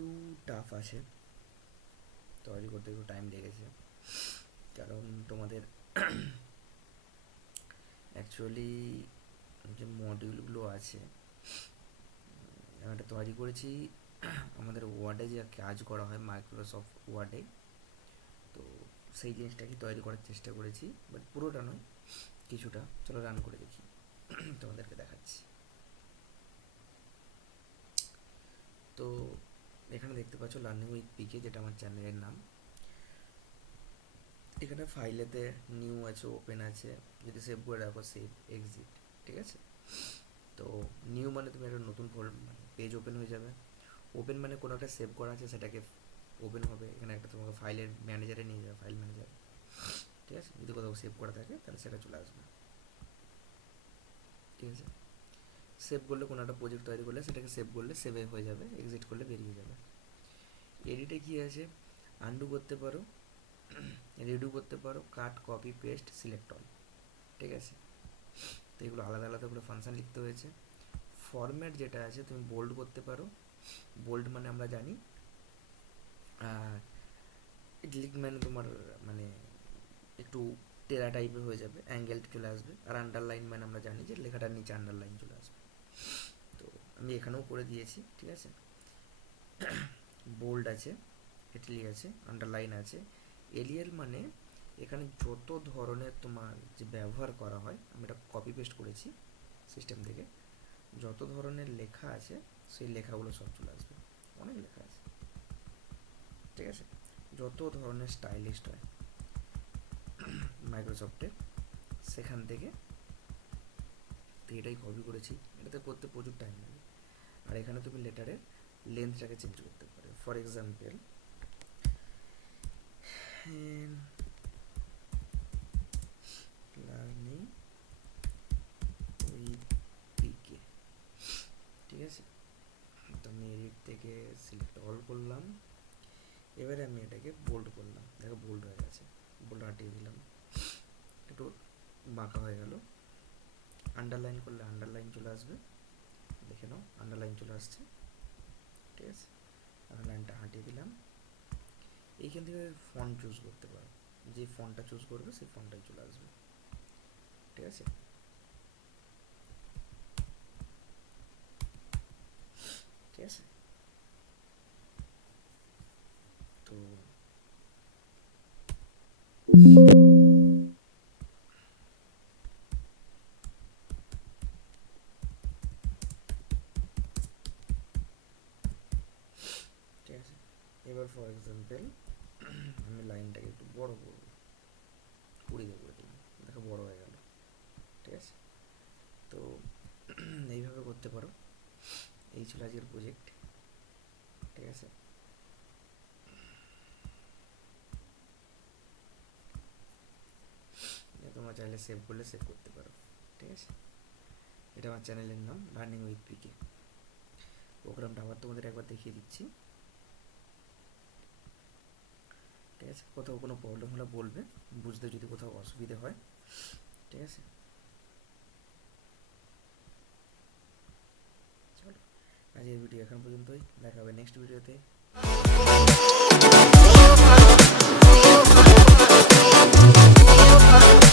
একটু টাফ আছে, তৈরি করতে একটু টাইম লেগেছে, কারণ তোমাদের অ্যাকচুয়ালি যে মডিউলগুলো আছে আমি একটা তৈরি করেছি আমাদের ওয়ার্ডে যে কাজ করা হয় মাইক্রোসফট ওয়ার্ডে, তো সেই জিনিসটাকে তৈরি করার চেষ্টা করেছি, বাট পুরোটা নয়, কিছুটা। চলো রান করে দেখি তোমাদেরকে দেখাচ্ছি। তো এখানে দেখতে পাচ্ছ লার্নিং উইথ পিকে, যেটা আমার চ্যানেলের নাম। এখানে ফাইলেতে নিউ আছে, ওপেন আছে, যদি সেভ করে রাখো সেভ, এক্সিট, ঠিক আছে। তো নিউ মানে তুমি একটা নতুন মানে পেজ ওপেন হয়ে যাবে। ওপেন মানে কোনো একটা সেভ করা আছে সেটাকে ওপেন হবে। এখানে একটা তোমাকে ফাইলের ম্যানেজারে নিয়ে যাবে, ফাইল ম্যানেজার, ঠিক আছে। যদি কোথাও সেভ করা থাকে তাহলে সেটা চলে আসবে, ঠিক আছে। সেভ করলে কোনো একটা প্রজেক্ট তৈরি করলে সেটাকে সেভ করলে সেভে হয়ে যাবে, এক্সিট করলে বেরিয়ে যাবে। এডিটে কী আছে, আনডু করতে পারো, রিডু করতে পারো, কাট, কপি, পেস্ট, সিলেক্ট অল, ঠিক আছে। তো এগুলো আলাদা আলাদা করে ফাংশান লিখতে হয়েছে। ফরম্যাট যেটা আছে তুমি বোল্ড করতে পারো, বোল্ড মানে আমরা জানি ইটলিক মানে তোমার মানে একটু টেরা টাইপের হয়ে যাবে, অ্যাঙ্গেল চলে আসবে। আর আন্ডারলাইন মানে আমরা জানি যে লেখাটার নিচে আন্ডারলাইন চলে আসবে। তো আমি এখানেও করে দিয়েছি, ঠিক আছে। বোল্ড আছে, ইটলিক আছে, আন্ডারলাইন আছে। এলিয়াল মানে এখানে যত ধরনের তোমার যে ব্যবহার করা হয়, আমি এটা কপি পেস্ট করেছি সিস্টেম থেকে, যত ধরনের লেখা আছে সেই লেখাগুলো সব চলে আসবে। অনেক লেখা আছে, ঠিক আছে। যত ধরনের স্টাইলিস্ট হয় মাইক্রোসফটে, সেখান থেকে তো এটাই কপি করেছি। এটাতে করতে প্রচুর টাইম লাগে। আর এখানে তুমি লেটারের লেন্থটাকে চেঞ্জ করতে পারো। ফর এক্সাম্পল লার্নিং উইথ পিকে, ঠিক আছে। তো আমি এডিট থেকে সিলেক্ট অল করলাম, এবারে আমি এটাকে বোল্ড করলাম, দেখো বোল্ড হয়ে গেছে। বোল্ড হাটিয়ে দিলাম, একটু বাঁকা হয়ে গেল। আন্ডারলাইন করলে আন্ডারলাইন চলে আসবে, দেখে নাও আন্ডারলাইন চলে আসছে, ঠিক আছে। আন্ডারলাইনটা হাটিয়ে দিলাম। এইখান থেকে ফন্ট চুজ করতে পারো, যে ফন্টটা চুজ করবে সেই ফন্টটাই চলে আসবে, ঠিক আছে। ঠিক আছে, তো ঠিক আছে। এবার ফর এক্সাম্পল আমি লাইনটাকে একটু বড় করবো, 20 করে দিলাম, দেখো বড় হয়ে গেল, ঠিক আছে। তো এইভাবে করতে পারো। এই ছিল আজকের প্রজেক্ট, ঠিক আছে। তোমরা চাইলে সেভ করলে সেভ করতে পারো, ঠিক আছে। এটা আমার চ্যানেলের নাম লার্নিং উইথ পিকে। প্রোগ্রামটা আবার তোমাদের একবার দেখিয়ে দিচ্ছি, ঠিক আছে। কোথাও কোনো প্রবলেম হলে বলবে, বুঝতে যদি কোথাও অসুবিধে হয়, ঠিক আছে। চলো আজকের ভিডিও এখন পর্যন্তই, দেখা হবে নেক্সট ভিডিওতে।